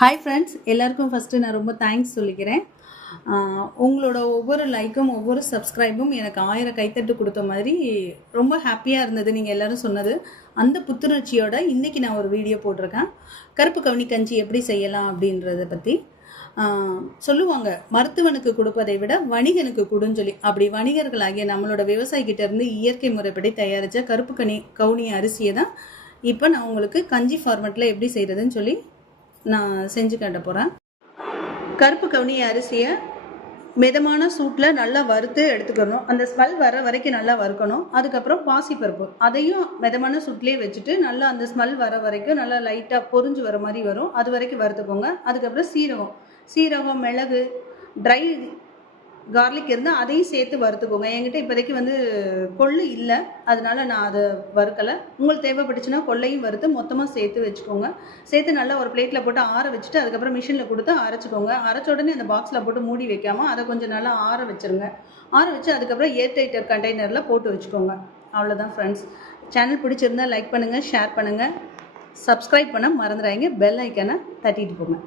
Hi friends எல்லாருக்கும் first நான் ரொம்ப தேங்க்ஸ் சொல்லிக்கிறேன். உங்களோட ஒவ்வொரு லைக்கும் ஒவ்வொரு சப்ஸ்கிரைபும் எனக்கு ஆயிரம் கைத்தட்டு கொடுத்த மாதிரி ரொம்ப ஹாப்பியாக இருந்தது நீங்கள் எல்லாரும் சொன்னது. அந்த புத்துணர்ச்சியோட இன்றைக்கி நான் ஒரு வீடியோ போட்டிருக்கேன். கருப்பு கவனி கஞ்சி எப்படி செய்யலாம் அப்படின்றத பற்றி சொல்லுவாங்க மருத்துவனுக்கு கொடுப்பதை விட வணிகனுக்கு கொடுன்னு சொல்லி. அப்படி வணிகர்களாகிய நம்மளோட விவசாயிகிட்ட இருந்து இயற்கை முறைப்படி தயாரித்த கருப்பு கனி கவுனி அரிசியை தான் இப்போ நான் உங்களுக்கு கஞ்சி ஃபார்மெட்டில் எப்படி செய்கிறதுன்னு சொல்லி நான் செஞ்சு காட்ட போகிறேன் கருப்பு கவுனி அரிசியை மிதமான சூட்டில் நல்லா வறுத்து எடுத்துக்கணும். அந்த ஸ்மெல் வர வரைக்கும் நல்லா வறுக்கணும். அதுக்கப்புறம் பாசிப்பருப்பு. அதையும் மிதமான சூட்லேயே வச்சுட்டு நல்லா அந்த ஸ்மெல் வர வரைக்கும் நல்லா லைட்டாக பொரிஞ்சு வர மாதிரி வரும். அது வரைக்கும் வறுத்துக்கோங்க. அதுக்கப்புறம் சீரகம். சீரகம் மிளகு ட்ரை கார்லிக் இருந்தால் அதையும் சேர்த்து வறுத்துக்கோங்க. என்கிட்ட இப்போதைக்கு வந்து கொள்ளு இல்லை. அதனால நான் அதை வறுக்கலை. உங்களுக்கு தேவைப்பட்டுச்சுன்னா கொள்ளையும் வறுத்து மொத்தமாக சேர்த்து வச்சுக்கோங்க. சேர்த்து நல்லா ஒரு பிளேட்டில் போட்டு ஆற வச்சுட்டு அதுக்கப்புறம் மிஷினில் கொடுத்து அரைச்சிக்கோங்க. அரைச்ச உடனே அந்த பாக்ஸில் போட்டு மூடி வைக்காமல் அதை கொஞ்சம் நல்லா ஆற வச்சுருங்க. ஆற வச்சு அதுக்கப்புறம் ஏர் டைட்டர் கண்டெய்னரில் போட்டு வச்சுக்கோங்க. அவ்வளோதான் ஃப்ரெண்ட்ஸ் சேனல் பிடிச்சிருந்தா லைக் பண்ணுங்கள் ஷேர் பண்ணுங்கள் சப்ஸ்கிரைப் பண்ண மறந்துடாங்க பெல் ஐக்கனை தட்டிட்டு போங்க.